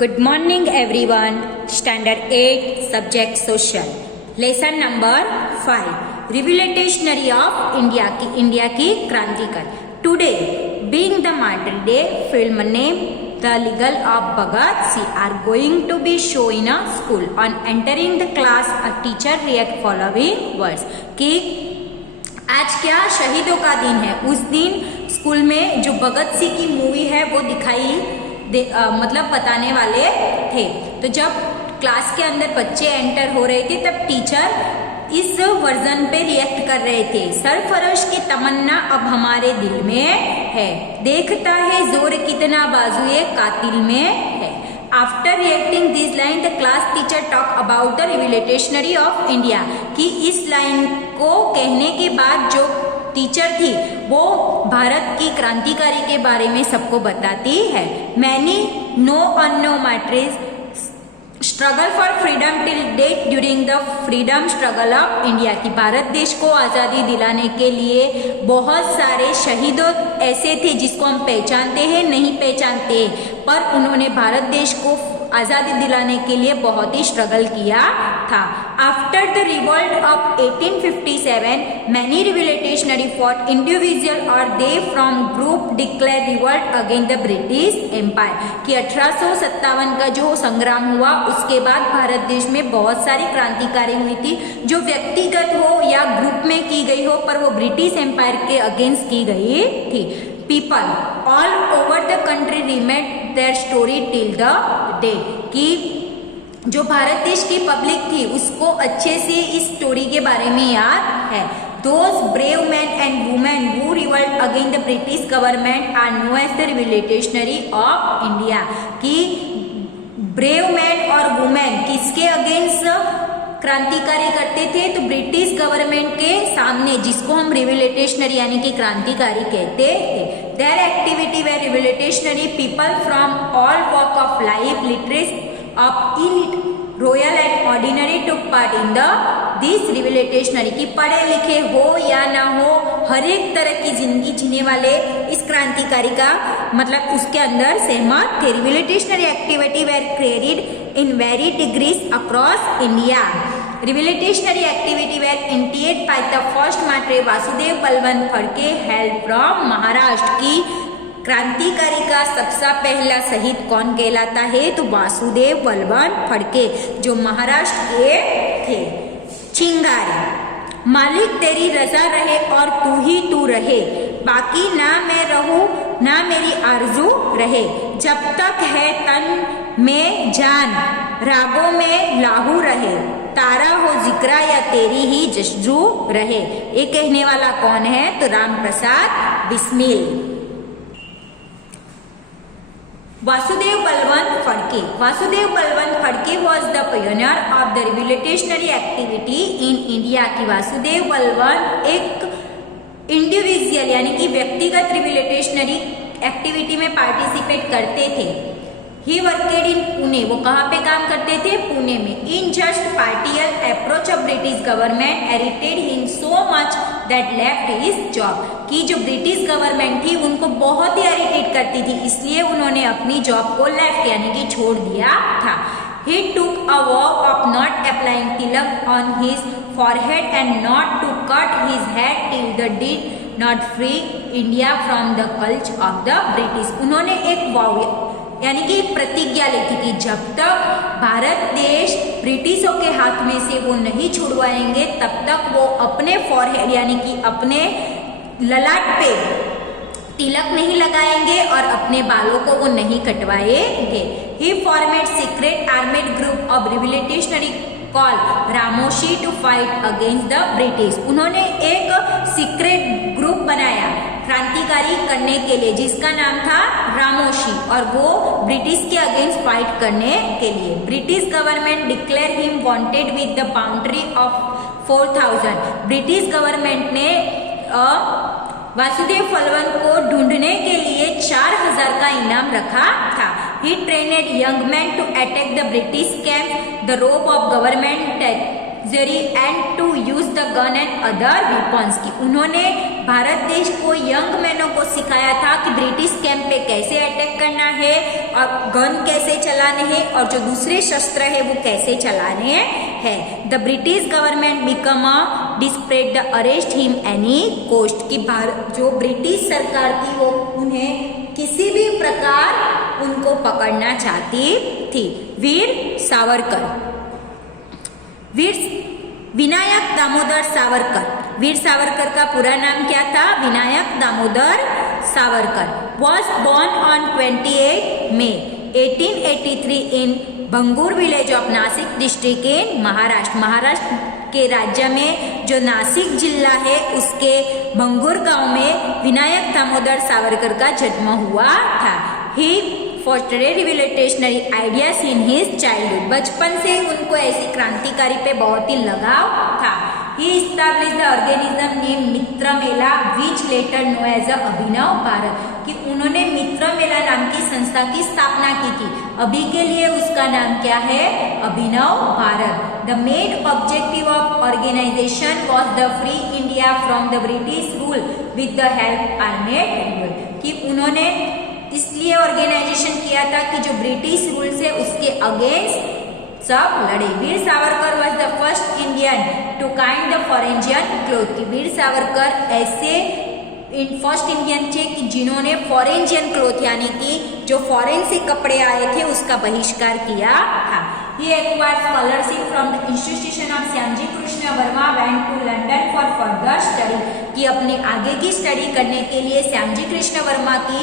Good morning everyone. Standard 8 Subject Social. Lesson number 5. Revolutionary of India की क्रांतिकार. Today being the Martyr Day, film name The Legal of Bhagat Singh are going to be shown in a school. On entering the class, a teacher react following words. कि आज क्या शहीदों का दिन है. उस दिन स्कूल में जो भगत सिंह की मूवी है वो दिखाई मतलब बताने वाले थे. तो जब क्लास के अंदर बच्चे एंटर हो रहे थे तब टीचर इस वर्जन पे रिएक्ट कर रहे थे. सरफरोश की तमन्ना अब हमारे दिल में है, देखता है जोर कितना बाजुए कातिल में है. After reacting this line the class teacher talk about the revolutionary of India. कि इस लाइन को कहने के बाद जो टीचर थी वो भारत की क्रांतिकारी के बारे में सबको बताती है. Many known unknown martyrs struggle for freedom till date during the freedom struggle of India. की भारत देश को आज़ादी दिलाने के लिए बहुत सारे शहीदों ऐसे थे जिसको हम पहचानते हैं नहीं पहचानते, पर उन्होंने भारत देश को आज़ादी दिलाने के लिए बहुत ही स्ट्रगल किया था. After the revolt of 1857 many revolutionary fought individual और they from group declare revolt against the British empire. कि 1857 का जो संग्राम हुआ उसके बाद भारत देश में बहुत सारी क्रांतिकारी हुई थी जो व्यक्तिगत हो या ग्रुप में की गई हो, पर वो ब्रिटिश एम्पायर के अगेंस्ट की गई थी. People all over the country remade their story till the day. कि जो भारत देश की पब्लिक थी उसको अच्छे से इस स्टोरी के बारे में याद है. Those brave men and women who revolted against the British government are known as the revolutionary of India. कि ब्रेव मैन और वुमेन किसके अगेंस्ट क्रांतिकारी करते थे? तो ब्रिटिश गवर्नमेंट के सामने, जिसको हम रिवोल्यूशनरी यानी कि क्रांतिकारी कहते थे. There activity way revolutionary people from all walk of life, literacy of elite, royal and ordinary took part in the this revolutionary. की पढ़े लिखे हो या ना हो, हर एक तरह की जिंदगी जीने वाले इस क्रांतिकारी का मतलब उसके अंदर सहमत थे. Revolutionary activity were carried in very degrees across India. Revolutionary activity were initiated by the first martyr Vasudev Balwant Phadke held from Maharashtra. की क्रांतिकारी का सबसे पहला शहीद कौन कहलाता है? तो वासुदेव बलवंत फड़के जो महाराष्ट्र के थे. चिंगारी मालिक तेरी रजा रहे और तू ही तू रहे, बाकी ना मैं रहूं ना मेरी आरजू रहे. जब तक है तन में जान रागों में लाहू रहे, तारा हो जिक्रा या तेरी ही जस्जू रहे. ये कहने वाला कौन है? तो Ram Prasad Bismil. Vasudev Balwant Phadke. Vasudev Balwant Phadke was the pioneer of the revolutionary activity in India. की वासुदेव बलवंत एक इंडिविजुअल यानी कि व्यक्तिगत रिवोल्यूशनरी एक्टिविटी में पार्टिसिपेट करते थे. ही वर्केड इन पुणे. वो कहाँ पे काम करते थे? पुणे में. In just partial approach of British government irritated him so much that left his job. की जो ब्रिटिश गवर्नमेंट थी उनको बहुत ही इरिटेट करती थी, इसलिए उन्होंने अपनी जॉब को लेफ्ट यानी कि छोड़ दिया था. He took a vow of not applying tilak on his forehead and not to cut his head till the did not free India from the clutch of the British. उन्होंने एक vow यानी कि एक प्रतिज्ञा ली थी कि जब तक भारत देश ब्रिटिशों के हाथ में से वो नहीं छुड़वाएंगे तब तक वो अपने फॉरहेड यानी कि अपने ललाट पे तिलक नहीं लगाएंगे और अपने बालों को वो नहीं कटवाएंगे. He formed secret armed group of revolutionary call Ramoshi to fight against the British. उन्होंने एक सीक्रेट ग्रुप बनाया क्रांतिकारी करने के लिए जिसका नाम था रामोशी, और वो ब्रिटिश के अगेंस्ट फाइट करने के लिए. British government declare him wanted with the boundary of 4000. British government ने वासुदेव बलवंत को ढूंढने के लिए 4000 का इनाम रखा था. He trained young men to attack the British camp. The rope of government जरी and to use the gun and other weapons, कि उन्होंने भारत देश को यंग मैनों को सिखाया था कि ब्रिटिश कैंप पे कैसे अटैक करना है और गन कैसे चलाने हैं और जो दूसरे शस्त्र है वो कैसे चलाने हैं। The British government become a desperate the arrest him any cost, कि जो ब्रिटिश सरकार थी वो उन्हें किसी भी प्रकार उनको पकड़ना चाहती थी। वीर सावरकर, विनायक दामोदर सावरकर, वीर सावरकर का पूरा नाम क्या था? Vinayak Damodar Savarkar was born on 28 May 1883 in Bhagur village of Nashik district in Maharashtra. Maharashtra के राज्य में जो नासिक जिला है उसके भंगूर गांव में विनायक दामोदर सावरकर का जन्म हुआ था। He fostered revolutionary ideas in his childhood, बचपन से उनको ऐसी क्रांतिकारी पे बहुत ही लगाव था। He established the organism name Mitra Mela which later know as Abhinav Bharat, कि उन्होंने मित्र मेला नाम की संस्था की स्थापना की थी। अभी के लिए उसका नाम क्या है? Abhinav Bharat. The main objective of organization was the free India from the British rule with the help armed people, कि उन्होंने इसलिए ऑर्गेनाइजेशन किया था कि जो ब्रिटिश रूल से उसके अगेंस्ट सब लड़े। Veer Savarkar was the first Indian to kind the foreign cloth, Veer Savarkar ऐसे फर्स्ट इंडियन थे कि जिन्होंने फॉरेंजियन क्लोथ यानी कि जो फॉरेन से कपड़े आए थे उसका बहिष्कार किया था। He acquired scholarship from the institution of Shyamji Krishna Verma went to London for further study, कि अपने आगे की स्टडी करने के लिए श्यामजी कृष्ण वर्मा की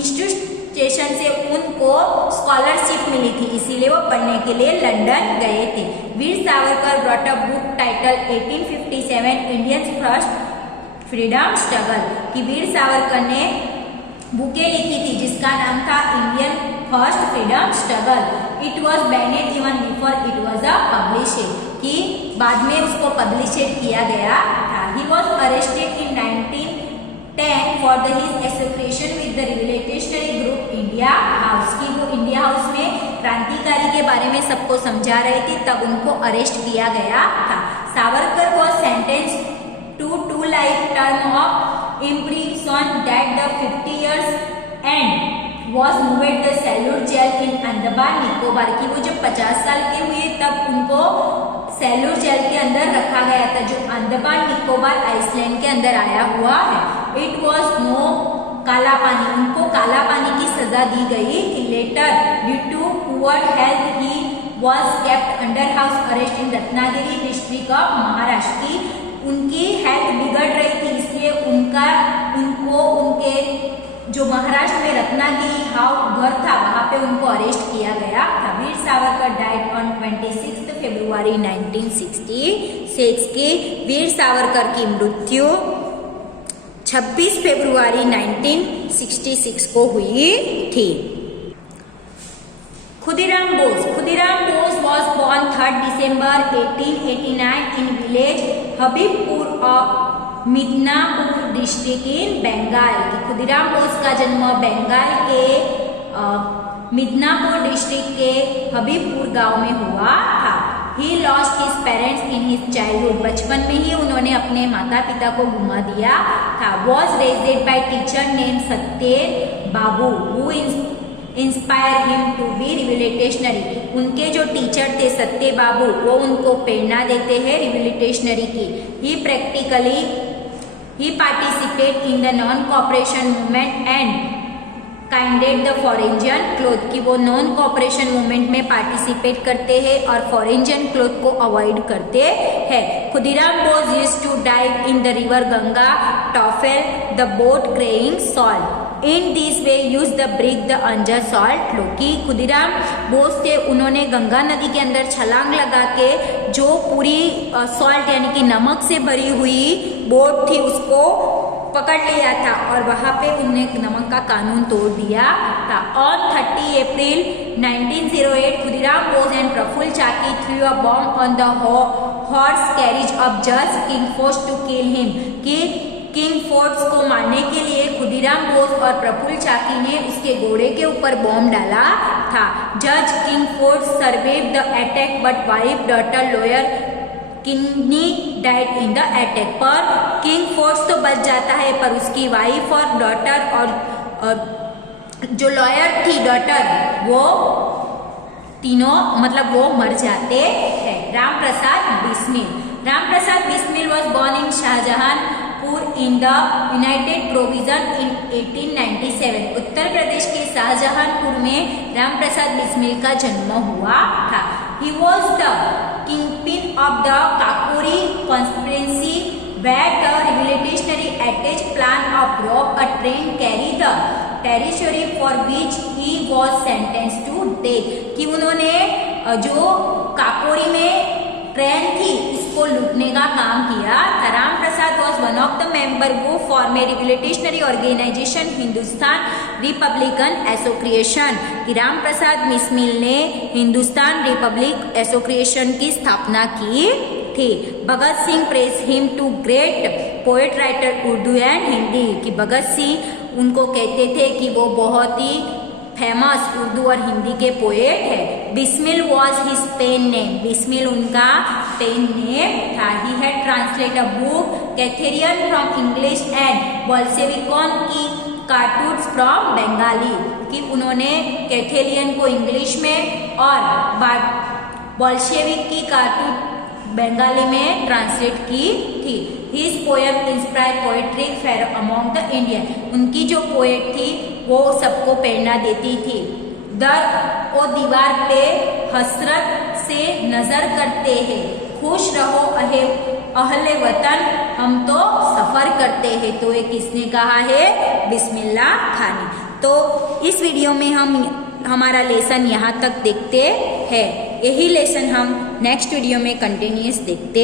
इंस्टीट्यूशन से उनको स्कॉलरशिप मिली थी, इसीलिए वो पढ़ने के लिए लंदन गए थे। Veer Savarkar brought a book title 1857 Indians first freedom struggle, कि वीर सावरकर ने बुकें लिखी थी जिसका नाम था Indian first freedom struggle. It was banned even before it was a published, कि बाद में उसको पब्लिशेड किया गया था। He was arrested in 1910 for the his association with the revolutionary group India house, कि वो इंडिया हाउस में क्रांतिकारी के बारे में सबको समझा रहे थे, तब उनको अरेस्ट किया गया था। Savarkar was sentenced to 2 life term of imprisonment that the 50 years and was moved the cellular jail in Andaman Nicobar, की वो जब 50 साल के हुए तब उनको सैल्यूट जेल के अंदर रखा गया था जो अंडमान निकोबार आइसलैंड के अंदर आया हुआ है। इट वॉज नो काला पानी, उनको काला पानी की सजा दी गई। Later due to poor health he was kept under house arrest in Ratnagiri district of Maharashtra, की उनकी हेल्थ बिगड़ रही थी इसलिए उनको उनके जो महाराष्ट्र में रत्नागिरी घर था वहां पे उनको अरेस्ट किया गया था। वीर सावरकर डाइड ऑन 26 फरवरी 1966, की वीर सावरकर की मृत्यु 26 फरवरी 1966 को हुई थी। Khudiram Bose was born 3rd December 1889 in village Habibpur of Midnapore district in Bengal, की खुदीराम बोस का जन्म बंगाल के मिदनापुर डिस्ट्रिक्ट के हबीबपुर गांव में हुआ था। He lost his parents in his childhood, बचपन में ही उन्होंने अपने माता पिता को गुमा दिया था। Was raised by teacher name Satyen Babu who inspire him to be revolutionary, उनके जो टीचर थे सत्य बाबू वो उनको प्रेरणा देते हैं रिवोल्यूशनरी की। He participate in the non cooperation movement and kindled the foreign cloth, की वो नॉन कॉपरेशन मूवमेंट में पार्टिसिपेट करते हैं और फॉरेंजियन क्लोथ को अवॉइड करते हैं। Khudiram Bose used to dive in the river Ganga to fill the boat carrying salt, in this way use the break the unjust salt law, की खुदीराम बोस थे उन्होंने गंगा नदी के अंदर छलांग लगा के जो पूरी सॉल्ट यानी कि नमक से भरी हुई बोट थी उसको पकड़ लिया था और वहां पे उन्होंने नमक का कानून तोड़ दिया था। On 30 April 1908 Khudiram Bose and Prafulla Chaki threw a bomb on the horse carriage of जज Kingsford to kill him, कि किंग फोर्स को मारने के लिए खुदीराम बोस और प्रफुल्ल चाकी ने उसके घोड़े के ऊपर बॉम्ब डाला था। जज king force survived the attack but wife daughter lawyer kidney died in the attack. पर किंग फोर्स तो बच जाता है, पर उसकी वाइफ और डॉटर और जो लॉयर थी डॉटर, वो तीनों मतलब वो मर जाते हैं। Ram Prasad Bismil. Ram Prasad Bismil was born in Shahjahanpur in the united provision in 1897। Uttar Pradesh के शाहजहानपुर में राम प्रसाद बिस्मिल का जन्म हुआ था। He was the kingpin of the Kakori conspiracy, where the revolutionary attached plan of rob a train carry the territory for which he was sentenced to death। कि उन्होंने जो काकोरी में ट्रेन थी इसको लूटने का काम किया था। Ram Prasad was one of the member who form a revolutionary organization Hindustan Republican Association. कि राम प्रसाद बिस्मिल ने हिंदुस्तान रिपब्लिक एसोसिएशन की स्थापना की थी। Bhagat Singh praise him to great poet writer Urdu and Hindi. कि भगत सिंह उनको कहते थे कि वो बहुत ही फेमस उर्दू और हिंदी के पोएट है। Bismil was his pen name. Bismil उनका पेन नेम था। He had translate a book Catherine from English and बोल्शेविकन की कार्टून्स फ्रॉम बंगाली। कि उन्होंने कैथेरियन को इंग्लिश में और बोल्शेविक की कार्टून बंगाली में ट्रांसलेट की थी। His poem inspire poetry fair among the Indian. उनकी जो पोएट थी वो सबको प्रेरणा देती थी। दर ओ दीवार पे हसरत से नजर करते हैं, खुश रहो अहले वतन, हम तो सफर करते हैं। तो ये किसने कहा है? बिस्मिल्लाह खानी। तो इस वीडियो में हम हमारा लेसन यहाँ तक देखते हैं। यही लेसन हम नेक्स्ट वीडियो में कंटिन्यूस देखते